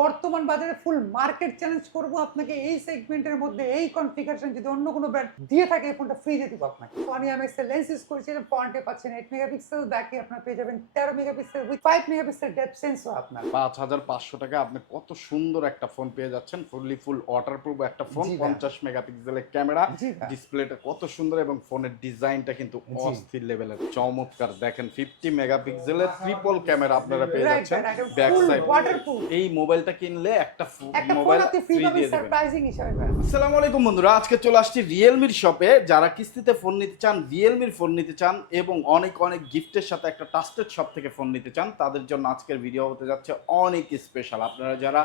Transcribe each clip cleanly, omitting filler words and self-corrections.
বর্তমান বাজারে ফুল market challenge করব আপনাকে এই সেগমেন্টের মধ্যে এই কনফিগারেশন যদি অন্য কোনো ব্র্যান্ড দিয়ে থাকে এই ফোনটা ফ্রি দিয়ে দিব আপনাকে। সনি এমএক্স এর লেন্স ইউজ করেছি, ফ্রন্টে পাচ্ছেন 8 মেগাপিক্সেল, ব্যাকে আপনারা পেয়ে যাবেন 13 megapixel with 5 megapixel depth sensor. আপনার ৫,৫০০ টাকা আপনি কত সুন্দর একটা ফোন পেয়ে যাচ্ছেন, ফুল ওয়াটারপ্রুফ একটা ফোন, জি ভাই। 50 মেগাপিক্সেলের ক্যামেরা, জি ভাই। ডিসপ্লেটা কত সুন্দর এবং ফোনের ডিজাইনটা কিন্তু জি। অস্থির লেভেলের চমৎকার। দেখেন 50 মেগাপিক্সেলের ট্রিপল ক্যামেরা আপনারা পেয়ে রাইট যাচ্ছেন রাইট, ব্যাক ফুল সাইড। ওয়াটারপ্রুফ এই মোবাইলটা কিনলে একটা একটা ফোন মোবাইল আপনি ফ্রি ফ্রি পাবেন দিয়ে দেবেন। সারপ্রাইজিং হিসাবে ভাই। আসসালামু আলাইকুম বন্ধুরা, আজকে চলে আসছি রিয়েলমির শপে। যারা কিস্তিতে ফোন নিতে চান, রিয়েলমির ফোন নিতে চান এবং অনেক অনেক গিফটের সাথে একটা ট্রাস্টেড শপ থেকে ফোন নিতে চান, তাদের জন্য আজকের ভিডিও হতে যাচ্ছে অনেক স্পেশাল। আপনারা যারা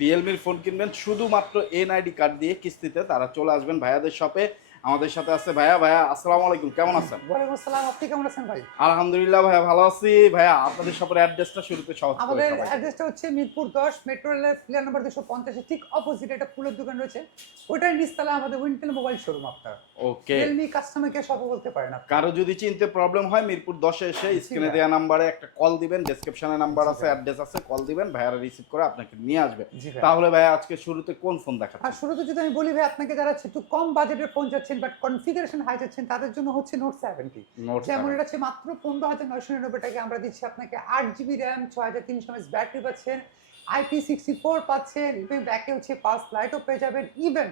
রিয়েলমির ফোন কিনবেন শুধুমাত্র এনআইডি কার্ড দিয়ে কিস্তিতে, তারা চলে আসবেন ভাইয়াদের শপে। আমাদের সাথে আছে ভাইয়া আসসালামু আলাইকুম, কেমন আছেন? ওয়ালাইকুম আসসালাম, আপনি কেমন আছেন ভাই? আলহামদুলিল্লাহ ভাইয়া, ভালো আছি। ভাইয়া আপনাদের শপের অ্যাড্রেসটা শুরুতে সহজ করে আমাদের সবাই। অ্যাড্রেসটা হচ্ছে মিরপুর 10, মেট্রো রেলের প্লেয়ার নাম্বার 250 এর ঠিক অপোজিট একটা ফুলের দোকান রয়েছে, ওটার নিচতলা আমাদের উইন্টেল মোবাইল শোরুম। আপনার ওকে, রিয়েলমি কাস্টমার কেয়ার শপও বলতে পারেন আপনি। কারো যদি চিনতে প্রবলেম হয় মিরপুর 10-এ এসে স্ক্রিনে ভাই। দেওয়া নাম্বারে একটা কল দিবেন, ডেসক্রিপশনে নাম্বার জি আছে, ভাই। অ্যাড্রেস আছে, কল দিবেন, ভাইয়ারা রিসিভ করে আপনাকে নিয়ে আসবে। জি ভাই। তাহলে ভাইয়া আজকে শুরুতে কোন ফোন আর দেখাচ্ছেন? শুরুতে যদি আমি বলি ভাই, আপনাকে যারা একটু কম বাজেটের ফোন যাচ্ছেন বাট কনফিগারেশন হাই যাচ্ছেন, তাদের জন্য হচ্ছে নোট 70। নোট যেমন 7। এটা হচ্ছে মাত্র 15,999 টাকা আমরা দিচ্ছি আপনাকে। 8 জিবি র্যাম, 6300 mAh ব্যাটারি পাচ্ছেন, IP64 পাচ্ছেন, এবং ব্যাকে হচ্ছে পাস লাইটও পেয়ে যাবেন। ইভেন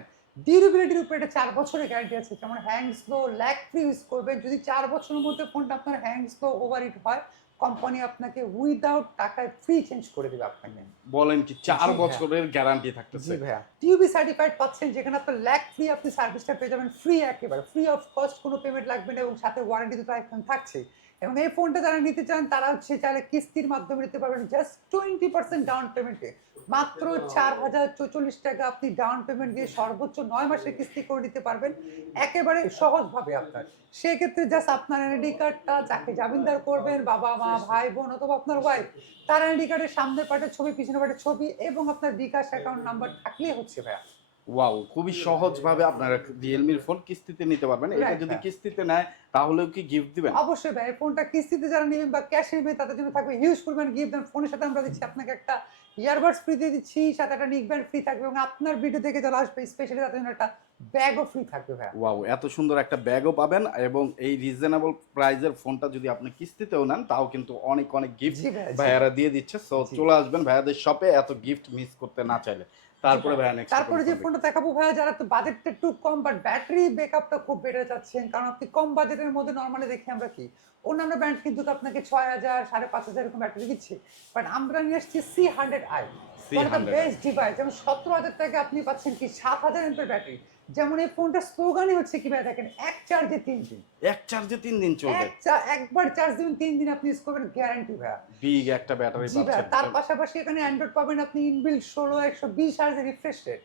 ডিউরেবিলিটির উপরে এটা 4 বছরের গ্যারান্টি আছে। যেমন hang slow, lag free use করবেন। যদি 4 বছরের মধ্যে ফোনটা আপনার হ্যাং স্লো, ওভারহিট হয়, কোম্পানি আপনাকে উইদাউট টাকায় ফ্রি চেঞ্জ করে দেবে আপনাকে। বলেন কি, 4 জি ভাইয়া। বছরের গ্যারান্টি থাকতেছে? জি ভাইয়া, টিউবি সার্টিফাইড পাচ্ছেন, যেখানে আপনার ল্যাগ ফ্রি আপনি সার্ভিসটা পেয়ে যাবেন ফ্রি, একেবারে ফ্রি অফ কস্ট, কোনো পেমেন্ট লাগবে না, এবং সাথে ওয়ারেন্টি তো এখন থাকছে। এবং এই ফোনটা যারা নিতে চান তারা হচ্ছে চাইলে কিস্তির মাধ্যমে নিতে পারবেন, জাস্ট 20% ডাউন পেমেন্টে। মাত্র 4,044 টাকা আপনি ডাউন পেমেন্ট দিয়ে সর্বোচ্চ 9 মাসের কিস্তি করে নিতে পারবেন, একেবারে সহজভাবে আপনার। সেক্ষেত্রে জাস্ট আপনার এনআইডি কার্ডটা যাকে জামিনদার করবেন, বাবা মা ভাই বোন অথবা আপনার ওয়াইফ, তার আইডি কার্ডের সামনের পাটের ছবি, পিছনের পাটের ছবি এবং আপনার বিকাশ অ্যাকাউন্ট নাম্বার থাকলেই হচ্ছে ভাইয়া। ওয়াও, খুবই সহজভাবে আপনারা রিয়েলমির ফোন কিস্তিতে নিতে পারবেন। এটা রাইট যদি ভাইয়া। কিস্তিতে নেয় তাহলেও কি গিফট দিবেন? অবশ্যই ভাই, এই ফোনটা কিস্তিতে যারা নেবেন বা ক্যাশে নেবেন তাদের জন্য থাকবে হিউজ পরিমাণ গিফট। দেন ফোনের সাথে আমরা দিচ্ছি আপনাকে একটা ইয়ারবাডস ফ্রি দিয়ে দিচ্ছি, সাথে একটা নিক ব্যান্ড ফ্রি থাকবে, এবং আপনার ভিডিও থেকে যারা আসবে স্পেশালি তাদের জন্য একটা ব্যাগও ফ্রি থাকবে ভাইয়া। ওয়াও, এত সুন্দর একটা ব্যাগও পাবেন এবং এই রিজনেবল প্রাইজের ফোনটা যদি আপনি কিস্তিতেও নেন তাও কিন্তু অনেক অনেক গিফট জি ভাইয়া, জি। ভাইয়ারা দিয়ে দিচ্ছে। সো জি। চলে আসবেন ভাইয়াদের শপে এত গিফট মিস করতে না চাইলে। তারপরে ভাইয়া নেক্সট তারপরে যে ফোনটা দেখাবো ভাইয়া, যারা তো বাজেটটা একটু কম বাট ব্যাটারি ব্যাকআপটা খুব বেটার চাচ্ছেন, কারণ আপনি কম বাজেটের মধ্যে নরমালি দেখি আমরা কি অন্যান্য ব্র্যান্ড কিন্তু আপনাকে 6,000 5,500 এরকম ব্যাটারি দিচ্ছে, বাট আমরা নিয়ে আসছি C100i, C100i বেস্ট ডিভাইস। যেমন 17,000 টাকা আপনি পাচ্ছেন কি 7,000 এমপের ব্যাটারি। যেমন এই ফোনটার স্লোগানই হচ্ছে কি ভাই, দেখেন, এক চার্জে 3 দিন। এক চার্জে 3 দিন চলবে। একবার চার্জ দিবেন 3 দিন আপনি ইউজ করবেন, গ্যারান্টি ভাইয়া। বিগ একটা ব্যাটারি জি ভাইয়া, পাচ্ছেন। তার পাশাপাশি এখানে অ্যান্ড্রয়েড পাবেন আপনি ইনবিল্ট 16/120 Hz রিফ্রেশ রেট,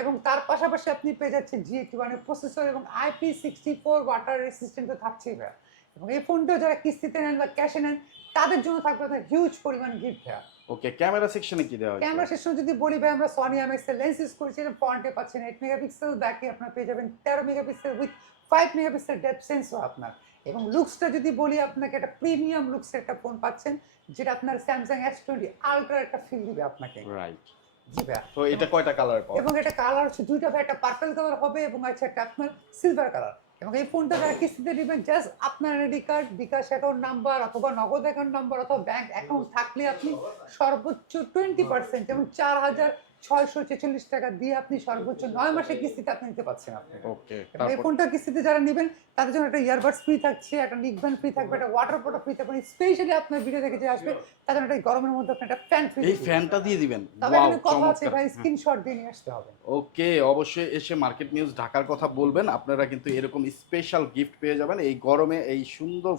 এবং তার পাশাপাশি আপনি পেয়ে যাচ্ছেন G81 এর প্রসেসর এবং IP64 ওয়াটার রেসিস্ট্যান্ট তো থাকছেই ভাইয়া। এবং এই ফোনটা যারা কিস্তিতে নেন বা ক্যাশে নেন তাদের জন্য থাকবে আপনার হিউজ পরিমাণ গিফট ভাইয়া। ওকে, ক্যামেরা সেকশনে কি দেওয়া ক্যামেরা হয়েছে? সেকশন যদি বলি ভাই, আমরা সনি এমএক্স এর লেন্স ইউজ করেছি, ফ্রন্টে পাচ্ছেন 8 মেগাপিক্সেল, ব্যাকে আপনার পেয়ে যাবেন 13 megapixel with 5 megapixel depth sensor আপনার। এবং লুকসটা যদি বলি, আপনাকে একটা প্রিমিয়াম লুকসের একটা ফোন পাচ্ছেন, যেটা আপনার স্যামসাং S20 আলট্রা একটা ফিল দিবে আপনাকে। রাইট। জি ভাইয়া। তো এটা কয়টা কালার পাওয়া? এবং এটা কালার হচ্ছে দুইটা ভাই, একটা পার্পল কালার হবে এবং আছে একটা আপনার সিলভার কালার। এবং এই ফোনটা যারা কিস্তিতে নেবেন, জাস্ট আপনার আইডি কার্ড, বিকাশ অ্যাকাউন্ট নাম্বার অথবা নগদ অ্যাকাউন্ট নাম্বার অথবা ব্যাংক অ্যাকাউন্ট থাকলে আপনি সর্বোচ্চ 20%, যেমন 4,646 টাকা দিয়ে আপনি সর্বোচ্চ 9 মাসের কিস্তিতে আপনি নিতে পারছেন আপনি। ওকে, এবং এই তারপর? ফোনটা কিস্তিতে যারা নেবেন তাদের জন্য একটা ইয়ারবাডস ফ্রি থাকছে, একটা নিক ব্যান্ড ফ্রি থাকবে, একটা ওয়াটার বটল ফ্রি থাকবে, স্পেশালি আপনার ভিডিও দেখে যে আসবে তাদের জন্য একটা গরমের মধ্যে আপনি একটা ফ্যান ফ্রি। এই ফ্যানটা দিয়ে দিবেন? তবে ওয়াও, এখানে কথা আছে চমৎকার। ভাই, স্ক্রিনশট দিয়ে নিয়ে আসতে হবে। ওকে, অবশ্যই এসে মার্কেট নিউজ ঢাকার কথা বলবেন, আপনারা কিন্তু এরকম স্পেশাল গিফট পেয়ে যাবেন। এই গরমে এই সুন্দর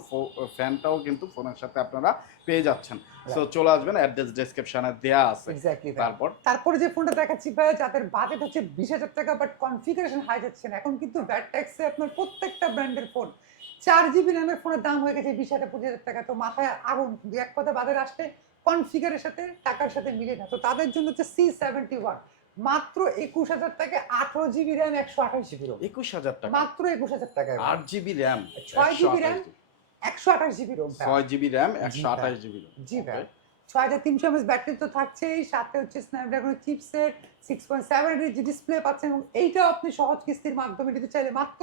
ফ্যানটাও কিন্তু ফোনের সাথে আপনারা পেয়ে যাচ্ছেন। সো চলে আসবেন, অ্যাড্রেস ডেসক্রিপশনে দেয়া আছে। এক্স্যাক্টলি। তারপরে যে ফোনটা দেখাচ্ছি ভাই, যাদের বাজেট হচ্ছে 20,000 টাকা বাট কনফিগারেশন হাই যাচ্ছে না, এখন কিন্তু ভ্যাট ট্যাক্সে আপনার প্রত্যেকটা ব্র্যান্ডের ফোন 4 জিবি র্যামের ফোনের দাম হয়ে গেছে 20,000-25,000 টাকা। তো মাথায় আগুন, কিন্তু এক কথা বাজারে আসতে কনফিগারের সাথে টাকার সাথে মিলে না। তো তাদের জন্য হচ্ছে C71, মাত্র 21,000 টাকা, 18 জিবি র্যাম, 128 জিবি রোম, 21,000 টাকা, মাত্র 21,000 টাকায় 8 GB RAM, 6 GB RAM, 128 GB ROM. 6 GB RAM, জি ভাই। 128 জিবি রোম। জি ভাই। 6300 mAh ব্যাটারি তো থাকছেই, সাথে হচ্ছে স্ন্যাপড্রাগনের চিপসেট, 6.7 ইঞ্চি ডিসপ্লে পাচ্ছেন এবং এইটাও আপনি সহজ কিস্তির মাধ্যমে নিতে চাইলে মাত্র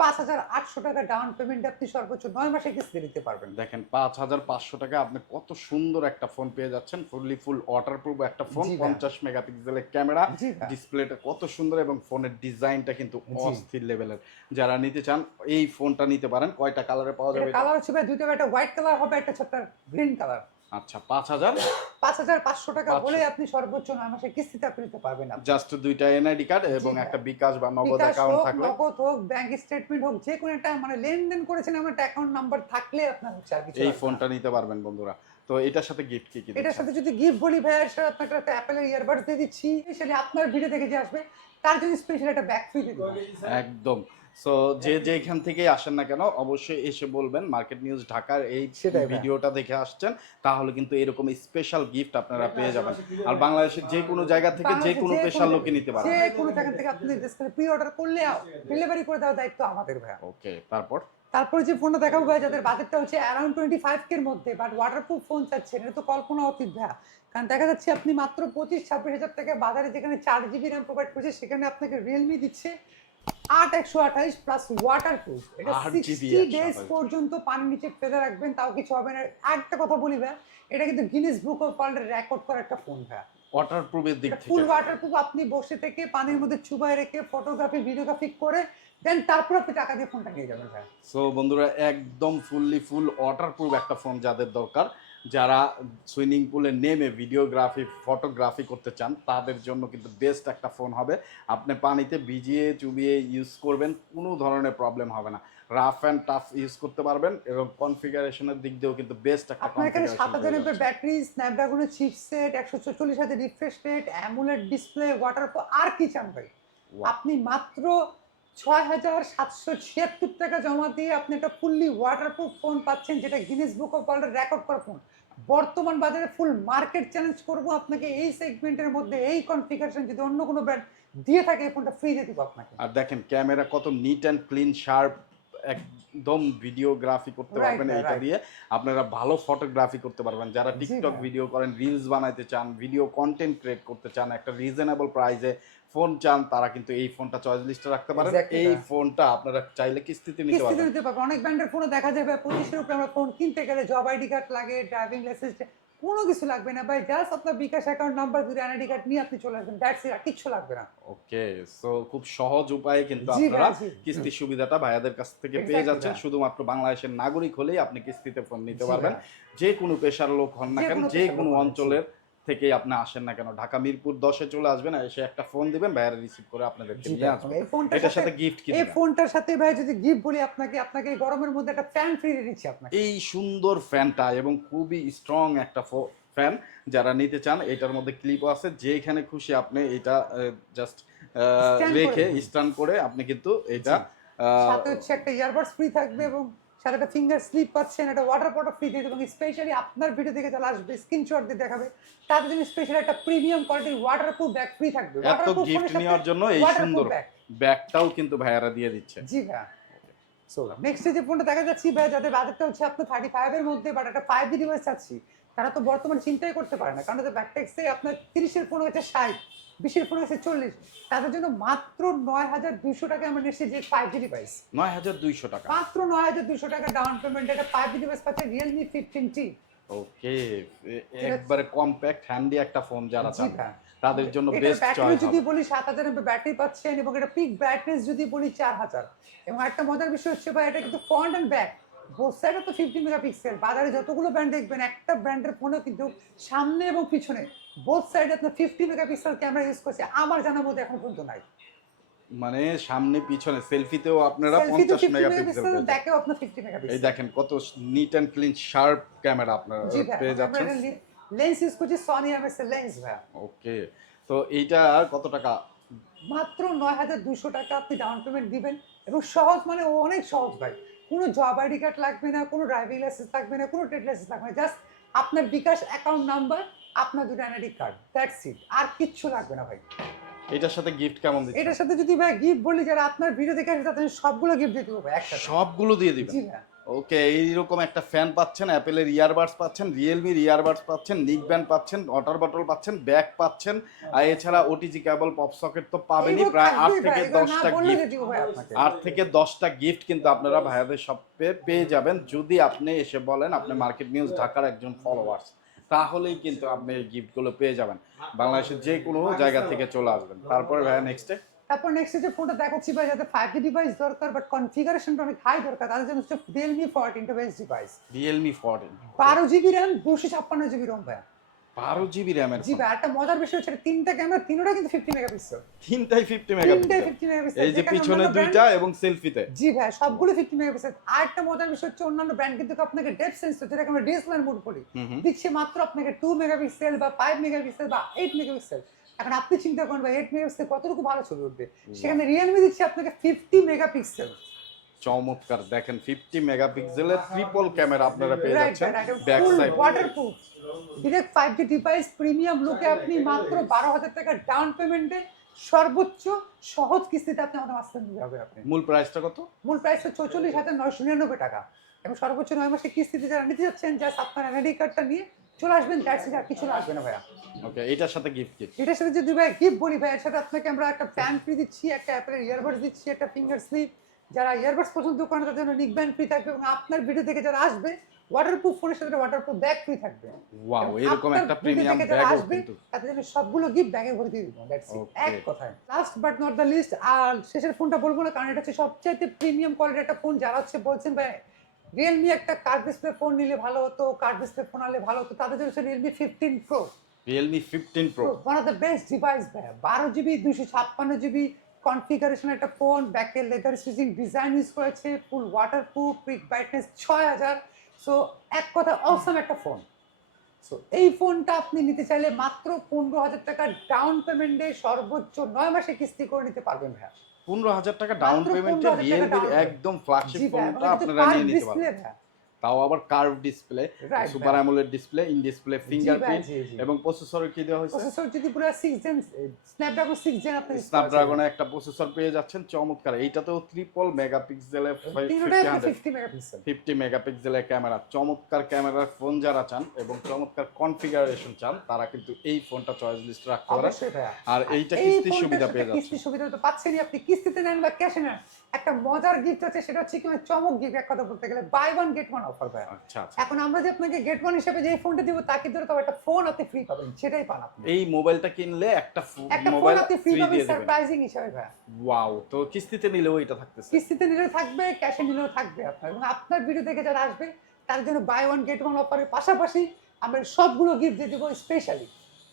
5,800 টাকা ডাউন পেমেন্টে আপনি সর্বোচ্চ 9 মাসে কিস্তি দিতে পারবেন। দেখেন 5,500 টাকা আপনি কত সুন্দর একটা ফোন পেয়ে যাচ্ছেন, ফুল ওয়াটারপ্রুফ একটা ফোন, জি ভাই। 50 মেগাপিক্সেলের ক্যামেরা, জি ভাই। ডিসপ্লেটা কত সুন্দর এবং ফোনের ডিজাইনটা কিন্তু জি। অস্থির লেভেলের। যারা নিতে চান এই ফোনটা নিতে পারেন। কয়টা কালারে পাওয়া যাবে এটা এটা? কালার হচ্ছে ভাই দুইটা, একটা হোয়াইট কালার হবে, একটা হচ্ছে আপনার গ্রিন কালার। আচ্ছা 5,000 5,500 টাকা 500 হলে আপনি সর্বোচ্চ 9 মাসে কিস্তিতে আপনি নিতে পারবেন। জাস্ট দুইটা এনআইডি কার্ড এবং ভাই। একটা বিকাশ বা নগদ বিকাশ অ্যাকাউন্ট হোক, থাকলে নগদ হোক, ব্যাংক স্টেটমেন্ট হোক, যে কোনো একটা মানে লেনদেন করেছেন এমন একটা অ্যাকাউন্ট নাম্বার থাকলে আপনার হচ্ছে আর কিছু এই লাগবে না। ফোনটা নিতে পারবেন বন্ধুরা। তো এটার সাথে গিফট কি কি এটার দিচ্ছেন? সাথে যদি গিফট বলি ভাই, এর সাথে আপনাকে একটা অ্যাপেলের ইয়ারবাডস দিয়ে দিচ্ছি। স্পেশালি আপনার ভিডিও দেখে যে আসবে তার জন্য স্পেশাল একটা ব্যাক ফ্রি দিয়ে দিচ্ছি। একদম। সো যে যেখান থেকেই আসেন না কেন অবশ্যই এসে বলবেন মার্কেট নিউজ ঢাকার এই সেটাই ভাই। ভিডিওটা দেখে আসছেন, তাহলে কিন্তু এরকম স্পেশাল গিফট আপনারা পেয়ে যাবেন। আর বাংলাদেশের যে কোনো জায়গা থেকে যে কোনো পেশার লোকে নিতে যে পারবেন। কোনো জায়গা থেকে আপনি প্রি অর্ডার করলে ডেলিভারি করে দেওয়ার দায়িত্ব আমাদের ভাই। ওকে, তারপর তারপরে যে ফোনটা দেখাবো ভাই, যাদের বাজেটটা হচ্ছে অ্যারাউন্ড 25K এর মধ্যে বাট ওয়াটারপ্রুফ ফোন চাচ্ছেন, এটা তো কল্পনা অতীত ভাইয়া। কারণ দেখা যাচ্ছে আপনি মাত্র 25-26 হাজার টাকা বাজারে যেখানে 4GB র্যাম প্রোভাইড করছে, সেখানে আপনাকে রিয়েলমি দিচ্ছে 8/128 প্লাস ওয়াটারপ্রুফ। এটা 8GB 60 ডেজ 128 পর্যন্ত পানির নিচে ফেলে রাখবেন, তাও কিছু হবে না। একটা কথা বলি ভাইয়া, এটা কিন্তু গিনেস বুক অফ ওয়ার্ল্ডের রেকর্ড করা একটা ফোন ভাইয়া। ওয়াটারপ্রুফের দিক থেকে ফুল ওয়াটারপ্রুফ, আপনি বসে থেকে পানির মধ্যে চুবাই রেখে ফটোগ্রাফি ভিডিওগ্রাফি করে দেন তারপর আপনি টাকা দিয়ে ফোনটা নিয়ে যাবেন ভাই। সো বন্ধুরা একদম ফুল ওয়াটারপ্রুফ একটা ফোন যাদের দরকার, যারা সুইমিং পুলে নেমে ভিডিওগ্রাফি ফটোগ্রাফি করতে চান তাদের জন্য কিন্তু বেস্ট একটা ফোন হবে। আপনি পানিতে ভিজিয়ে চুবিয়ে ইউজ করবেন, কোনো ধরনের প্রবলেম হবে না। রাফ অ্যান্ড টাফ ইউজ করতে পারবেন এবং কনফিগারেশনের দিক দিয়েও কিন্তু বেস্ট একটা আপনার এখানে কনফিগারেশন 7000 mAh ব্যাটারি, স্ন্যাপড্রাগনের চিপসেট, 144 হাজার refresh rate, AMOLED display, waterproof, আর কি চান ভাই? আপনি মাত্র 6,776 টাকা জমা দিয়ে আপনি একটা ফুললি ওয়াটারপ্রুফ ফোন পাচ্ছেন, যেটা গিনেস বুক অফ ওয়ার্ল্ডের রেকর্ড করা ফোন। বর্তমান বাজারে ফুল মার্কেট চ্যালেঞ্জ করব আপনাকে, এই সেগমেন্টের মধ্যে এই কনফিগারেশন যদি অন্য কোনো ব্র্যান্ড দিয়ে থাকে এই ফোনটা ফ্রি দিয়ে দিব আপনাকে। আর দেখেন ক্যামেরা কত নিট অ্যান্ড ক্লিন শার্প, একদম ভিডিওগ্রাফি করতে Right, পারবেন এটা right. দিয়ে। আপনারা ভালো ফটোগ্রাফি করতে পারবেন, যারা জি টিকটক ভাই। ভিডিও করেন, রিলস বানাইতে চান, ভিডিও কন্টেন্ট ক্রিয়েট করতে চান, একটা রিজনেবল প্রাইসে ফোন চান, তারা কিন্তু এই ফোনটা চয়েস লিস্টে রাখতে পারেন। Exactly, এই ভাই। ফোনটা আপনারা চাইলে কিস্তিতে নিতে কিস্তিতে পারবেন। নিতে পারবে। অনেক ব্র্যান্ডের ফোনে দেখা যাবে 25 এর উপরে আমরা ফোন কিনতে গেলে জব আইডি কার্ড লাগে, ড্রাইভিং লাইসেন্স, কোনো কিছু লাগবে না ভাই। জাস্ট আপনার বিকাশ অ্যাকাউন্ট নাম্বার, দুটো এনআইডি কার্ড নিয়ে আপনি চলে আসবেন, দ্যাটস ইট, আর কিচ্ছু লাগবে না। ওকে, সো খুব সহজ উপায়ে কিন্তু জি আপনারা ভাই, জি। কিস্তির সুবিধাটা ভাইয়াদের কাছ থেকে পেয়ে Exactly, যাচ্ছেন। ভাই। শুধুমাত্র বাংলাদেশের নাগরিক হলেই আপনি কিস্তিতে ফোন নিতে জি পারবেন। ভাই। যে কোনো পেশার লোক হন না যে কেন, কোনো যে পেশার কোনো লোক হন, অঞ্চলের থেকে আপনি আসেন না কেন, ঢাকা মিরপুর 10-এ চলে আসবেন, এসে একটা ফোন দিবেন, ভাইয়ারা রিসিভ করে আপনাদেরকে জি নিয়ে ভাই। আসবে। এই ফোনটার এটার সাথে সাথে গিফট কি এই দিবেন? ফোনটার সাথে ভাই যদি গিফট বলি আপনাকে, আপনাকে এই গরমের মধ্যে একটা ফ্যান ফ্রি দিয়ে দিচ্ছি আপনাকে। এই সুন্দর ফ্যানটা এবং খুবই স্ট্রং একটা ফ্যান, যারা নিতে চান এটার মধ্যে ক্লিপও আছে, যেখানে খুশি আপনি এটা জাস্ট Stand রেখে করে। স্ট্যান্ড করে আপনি কিন্তু এটা সাথে হচ্ছে একটা ইয়ারবাডস ফ্রি থাকবে এবং সাথে একটা ফিঙ্গার স্লিপ পাচ্ছেন, একটা ওয়াটার বটল ফ্রি দিয়ে দেবো। এবং স্পেশালি আপনার ভিডিও দেখে যারা আসবে স্ক্রিনশট দিয়ে দেখাবে, তাদের জন্য স্পেশালি একটা প্রিমিয়াম কোয়ালিটির ওয়াটারপ্রুফ ব্যাগ ফ্রি থাকবে। এত ওয়াটারপ্রুফ গিফট নেওয়ার জন্য এই সুন্দর ব্যাগ। ব্যাগটাও কিন্তু ভাইয়ারা দিয়ে দিচ্ছে। জি ভাই। সো নেক্সট যে ফোনটা দেখা যাচ্ছে ভাই, যাদের বাজেটটা হচ্ছে আপনার 35 এর মধ্যে বাট একটা 5G ডিভাইস চাচ্ছি, তারা তো বর্তমানে চিন্তাই করতে পারে না, কারণ ব্যাকটেক্সে আপনার 30 এর ফোন হচ্ছে 60, 20 এর ফোন হচ্ছে 40। তাদের জন্য মাত্র 9,200 টাকা আমরা নিচ্ছি যে 5G ডিভাইস। 9,200 টাকা। মাত্র 9,200 টাকা ডাউন পেমেন্ট, এটা 5G ডিভাইস পাচ্ছে রিয়েলমি 15T। ওকে, একবারে কম্প্যাক্ট হ্যান্ডি একটা ফোন যারা জি চান ভাই। তাদের জন্য এটার বেস্ট ব্যাটারি চয়েস যদি হবে। বলি 7,000 mAh ব্যাটারি পাচ্ছেন এবং এটা পিক ব্রাইটনেস যদি বলি 4,000। এবং একটা মজার বিষয় হচ্ছে ভাই, এটা কিন্তু ফ্রন্ট এন্ড ব্যাক বোথ সাইডে তো 50 মেগাপিক্সেল। বাজারে যতগুলো ব্র্যান্ড দেখবেন, একটা ব্র্যান্ডের ফোনেও কিন্তু সামনে এবং পিছনে বোথ সাইডে আপনার 50 মেগাপিক্সেল ক্যামেরা ইউজ করছে, আমার জানার মধ্যে এখন পর্যন্ত নাই। মানে সামনে পিছনে সেলফিতেও আপনারা সেলফিতে 50 মেগাপিক্সেল মেগাপিক্সেল, পেয়ে যাবেন। ব্যাকেও আপনার 50 এই মেগাপিক্সেল। দেখেন কত neat and clean sharp camera আপনারা জি ভাই, পেয়ে আমরা যাচ্ছেন। এটা লেন্স ইউজ করছি সনি এমএস এর লেন্স ভাই। ওকে, তো এইটা কত টাকা? মাত্র 9,200 টাকা আপনি ডাউন পেমেন্ট দিবেন এবং সহজ মানে অনেক সহজ ভাই। কোনো জব আইডি কার্ড লাগবে না, কোনো ড্রাইভিং লাইসেন্স লাগবে না, কোনো ট্রেড লাইসেন্স লাগবে না। জাস্ট আপনার বিকাশ অ্যাকাউন্ট নাম্বার, আপনার দুটো এনআইডি কার্ড, দ্যাটস ইট, আর কিচ্ছু লাগবে না ভাই। এটার সাথে গিফট কেমন দিচ্ছেন? এটার সাথে যদি ভাই গিফট বলি, যারা আপনার ভিডিও দেখে আসবে তাদের সবগুলো গিফট দিয়ে দেবো ভাই একসাথে। সবগুলো দিয়ে দিবেন? জি ভাই। ওকে, এইরকম একটা ফ্যান পাচ্ছেন, অ্যাপেলের ইয়ারবাডস পাচ্ছেন, রিয়েলমির ইয়ারবাডস পাচ্ছেন, নিক ব্যান্ড পাচ্ছেন, ওয়াটার বটল পাচ্ছেন, ব্যাগ পাচ্ছেন, আর এছাড়া ওটিজি কেবল, পপ সকেট তো পাবেনই। এগুলো প্রায় থাকবেই ভাই, এগুলো না 8 থেকে 10টা বললে গিফট, যে দিব ভাই আপনাকে। 8 থেকে 10টা গিফট কিন্তু আপনারা ভাইয়াদের শপে পেয়ে যাবেন যদি আপনি এসে বলেন আপনি মার্কেট নিউজ ঢাকার একজন ফলোয়ার্স, তাহলেই কিন্তু আপনি এই গিফটগুলো পেয়ে যাবেন। বাংলাদেশের যে কোনো জায়গা থেকে চলে আসবেন। তারপরে ভাইয়া নেক্সটে তারপর নেক্সট যে ফোনটা দেখাচ্ছি ভাই, যাতে 5G ডিভাইস দরকার বাট কনফিগারেশনটা অনেক হাই দরকার, তাদের জন্য হচ্ছে Realme 14 টা best device. Realme 14, 12GB RAM, 256GB ROM ভাই। 12 GB র্যামের জি ভাই, একটা মজার বিষয় হচ্ছে তিনটা ক্যামেরা, তিনটা কিন্তু 50 মেগাপিক্সেল। তিনটাই 50 তিনটাই মেগাপিক্সেল। 50 মেগাপিক্সেল, এই যে পিছনে দুইটা এবং সেলফিতে। জি ভাই সবগুলো 50 মেগাপিক্সেল। আর একটা মজার বিষয় হচ্ছে অন্যান্য ব্র্যান্ড কিন্তু আপনাকে ডেপথ সেন্সর, যেটাকে আমরা ডিএসএলআর মোড বলি, দিচ্ছে মাত্র আপনাকে 2 মেগাপিক্সেল বা 5 মেগাপিক্সেল বা 8 মেগাপিক্সেল। এখন আপনি চিন্তা করেন ভাই 8 মেগাপিক্সেল কতটুকু ভালো ছবি উঠবে, সেখানে রিয়েলমি দিচ্ছে আপনাকে 50 মেগাপিক্সেল। চমৎকার, দেখেন 50 মেগাপিক্সেলের ট্রিপল ক্যামেরা আপনারা পেয়ে যাচ্ছেন ব্যাক ফুল side. Waterproof direct 5G device, premium লুকে আপনি মাত্র 12,000 টাকা ডাউন পেমেন্টে সর্বোচ্চ সহজ কিস্তিতে আপনি আমাদের মাস্টার নিতে হবে। আপনি মূল প্রাইসটা কত? মূল প্রাইস 44,999 টাকা এবং সর্বোচ্চ 9 মাসে কিস্তিতে যারা নিতে যাচ্ছেন, জাস্ট আপনার এনআইডি কার্ডটা নিয়ে চলে আসবেন, দ্যাটস ইট, আর কিছু লাগবে না ভাইয়া। ওকে, এটার সাথে গিফট কি? এটার সাথে যে দুই ভাই গিফট বলি ভাই, এর সাথে আপনাকে আমরা একটা ফ্যান ফ্রি দিচ্ছি, একটা অ্যাপেলের ইয়ারবাডস দিচ্ছি, একটা ফিঙ্গার স্লিপ। যারা ইয়ারবাডস পছন্দ করেন তাদের জন্য নিক ব্যান্ড ফ্রি থাকবে, এবং আপনার ভিডিও থেকে যারা আসবে ওয়াটারপ্রুফ ফোনের সাথে ওয়াটারপ্রুফ ব্যাগ ফ্রি থাকবে। ওয়াও, এরকম আপনার একটা ভিডিও প্রিমিয়াম থেকে যারা ব্যাগও আসবে কিন্তু। তাদের জন্য সবগুলো গিফট ব্যাগে ভরে দিয়ে দিব, দ্যাটস ইট, Okay. এক কথায়। Last but not the least, আর শেষের ফোনটা বলবো না, কারণ এটা হচ্ছে সবচাইতে প্রিমিয়াম কোয়ালিটির একটা ফোন। যারা হচ্ছে বলছেন ভাই রিয়েলমি একটা কার্ড ডিসপ্লে ফোন নিলে ভালো হতো, কার্ড ডিসপ্লে ফোন আনলে ভালো হতো, তাদের জন্য হচ্ছে Realme 15 pro. Realme 15 pro, one of the best device ভাই। 12GB 256GB কনফিগারেশন একটা ফোন, ব্যাকে লেদার স্টিচিং ডিজাইন ইউজ করেছে, ফুল ওয়াটারপ্রুফ, পিক ব্রাইটনেস 6000। সো এক কথা অসম একটা ফোন। সো এই ফোনটা আপনি নিতে চাইলে মাত্র 15,000 টাকা ডাউন পেমেন্টে সর্বোচ্চ 9 মাসে কিস্তি করে নিতে পারবেন ভাই। 15,000 টাকা ডাউন মাত্র পেমেন্টে 15,000 টাকা রিয়েলমির down একদম ফ্ল্যাগশিপ জি ভাই, ফোনটা এবং আপনারা নিয়ে নিতে ডিসপ্লে পারবেন। ভাই। তাও আবার কার্ভ ডিসপ্লে, Right, সুপার ভাই। AMOLED display, in display fingerprint, জি, জি। এবং প্রসেসর কি দেওয়া হয়েছে? প্রসেসর যদি পুরো 6 জেন স্ন্যাপড্রাগন 6 জেন আপনি স্ন্যাপড্রাগনের একটা প্রসেসর পেয়ে যাচ্ছেন, চমৎকার। এইটাতেও ট্রিপল মেগাপিক্সেলের তিনটাই 50 মেগাপিক্সেল। 50 মেগাপিক্সেলের ক্যামেরা, চমৎকার ক্যামেরার ফোন যারা চান এবং চমৎকার কনফিগারেশন চান তারা কিন্তু এই ফোনটা চয়েস লিস্টে রাখতে পারেন। অবশ্যই ভাইয়া। আর এইটা এই কিস্তির ফোনটার সুবিধা সাথে পেয়ে যাচ্ছেন। কিস্তির সুবিধা তো পাচ্ছেনই, আপনি কিস্তিতে নেন বা ক্যাশে নেন। একটা মজার গিফট আছে, সেটা হচ্ছে কি মানে চমক গিফট, এক কথা বলতে গেলে buy one get one offer ভাই। আচ্ছা আচ্ছা, এখন আমরা যে আপনাকে গেট ওয়ান হিসেবে যে ফোনটা দিব, তাকে ধরে তবে একটা ফোন আপনি ফ্রি পাবেন, সেটাই পান আপনি। এই মোবাইলটা কিনলে একটা একটা ফোন মোবাইল আপনি ফ্রি ফ্রি পাবেন দিয়ে দেবেন। সারপ্রাইজিং হিসেবে ভাই। ওয়াও, তো কিস্তিতে নিলেও এটা থাকতেছে। কিস্তিতে নিলেও থাকবে, ক্যাশে নিলেও থাকবে আপনার, এবং আপনার ভিডিও দেখে যারা আসবে তার জন্য বাই ওয়ান গেট ওয়ান অফারের পাশাপাশি আমরা সবগুলো গিফট দিয়ে দেবো স্পেশালি।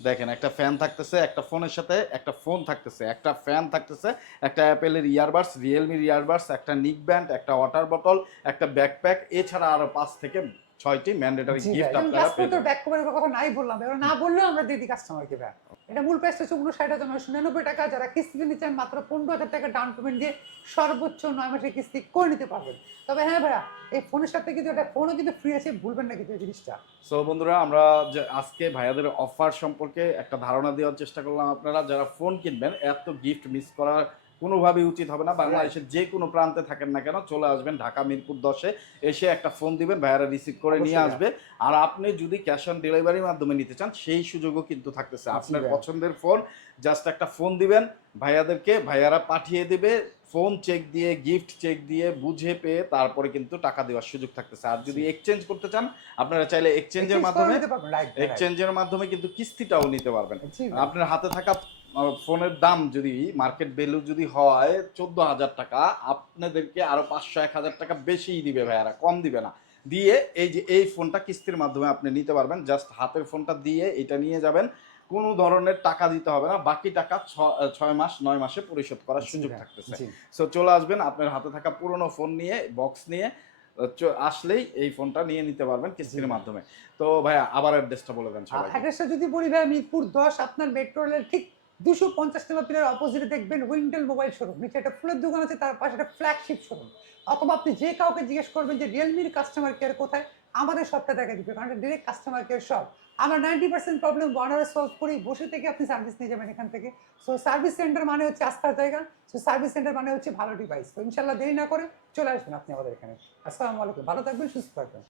দেখেন, একটা ফ্যান থাকতেছে, একটা ফোনের সাথে একটা ফোন থাকতেছে, একটা ফ্যান থাকতেছে, একটা অ্যাপেলের ইয়ারবাডস, রিয়েলমির ইয়ারবাডস, একটা নিক ব্যান্ড, একটা ওয়াটার বটল, একটা ব্যাকপ্যাক, এছাড়া আরো 5 থেকে 6টি ম্যান্ডেটরি গিফট আপনারা পেয়ে যাবেন। ব্যাক কভারের কথা নাই বললাম, এবার না বললেও আমরা দিয়ে দিই কাস্টমারকে ভাই। এটা মূল প্রাইস হচ্ছে 59,999 টাকা। যারা কিস্তিতে নিচ্ছেন মাত্র 15,000 টাকা ডাউন পেমেন্ট দিয়ে সর্বোচ্চ 9 মাসের কিস্তি করে নিতে পারবেন। তবে হ্যাঁ ভাইয়া, এই ফোনের সাথে কিন্তু একটা ফোনও কিন্তু ফ্রি আছে, ভুলবেন না কিন্তু এই জিনিসটা। সো বন্ধুরা, আমরা আজকে ভাইয়াদের অফার সম্পর্কে একটা ধারণা দেওয়ার চেষ্টা করলাম। আপনারা যারা ফোন কিনবেন, এত গিফট মিস করার কোনোভাবেই উচিত হবে না। বাংলাদেশের যে কোনো প্রান্তে থাকেন না কেন, চলে আসবেন ঢাকা মিরপুর 10-এ, এসে একটা ফোন দিবেন, ভাইয়ারা রিসিভ করে নিয়ে অবশ্যই আসবে। আর আপনি যদি ক্যাশ অন ডেলিভারির মাধ্যমে নিতে চান, সেই সুযোগও কিন্তু থাকতেছে। আপনার ভাইয়া। পছন্দের ফোন, জাস্ট একটা ফোন দিবেন ভাইয়াদেরকে, ভাইয়ারা পাঠিয়ে দেবে। ফোন চেক দিয়ে, গিফট চেক দিয়ে, বুঝে পেয়ে তারপরে কিন্তু টাকা দেওয়ার সুযোগ থাকতেছে। আর যদি এক্সচেঞ্জ করতে চান, আপনারা চাইলে এক্সচেঞ্জের মাধ্যমে, এক্সচেঞ্জের মাধ্যমে কিন্তু কিস্তিটাও নিতে পারবেন। আপনার হাতে থাকা ফোনের দাম যদি মার্কেট ভ্যালু যদি হয় 14,000 টাকা, আপনাদেরকে আরো 500-1,000 টাকা বেশিই দিবে ভাইয়ারা, কম দিবে না। দিয়ে এই যে এই ফোনটা কিস্তির মাধ্যমে আপনি নিতে পারবেন। জাস্ট হাতের ফোনটা দিয়ে এটা নিয়ে যাবেন, কোনো ধরনের টাকা দিতে হবে না। বাকি টাকা 6 মাস 9 মাসে পরিশোধ করার সুযোগ থাকতেছে। সো চলে আসবেন, আপনার হাতে থাকা পুরনো ফোন নিয়ে, বক্স নিয়ে আসলেই এই ফোনটা নিয়ে নিতে পারবেন কিস্তির মাধ্যমে। তো ভাইয়া আবার অ্যাড্রেসটা বলে দেন সবাই। অ্যাড্রেসটা যদি বলি ভাই, মিরপুর 10, আপনার মেট্রো রেলের ঠিক 250 নম্বর পিলার অপোজিটে দেখবেন উইন্টেল মোবাইল শোরুম। নিচে একটা ফুলের দোকান আছে, তার পাশে একটা ফ্ল্যাগশিপ শোরুম। অথবা আপনি যে কাউকে জিজ্ঞেস করবেন যে রিয়েলমির কাস্টমার কেয়ার কোথায়, আমাদের শপটা দেখা দিবে, কারণ ডিরেক্ট কাস্টমার কেয়ার শপ। আমরা 90% প্রবলেম 1 আওয়ারে সলভ করি, বসে থেকে আপনি সার্ভিস নিয়ে যাবেন এখান থেকে। সো সার্ভিস সেন্টার মানে হচ্ছে আস্থার জায়গা, সো সার্ভিস সেন্টার মানে হচ্ছে ভালো ডিভাইস। তো ইনশাল্লাহ দেরি না করে চলে আসবেন আপনি আমাদের এখানে। আসসালামু আলাইকুম, ভালো থাকবেন, সুস্থ থাকবেন।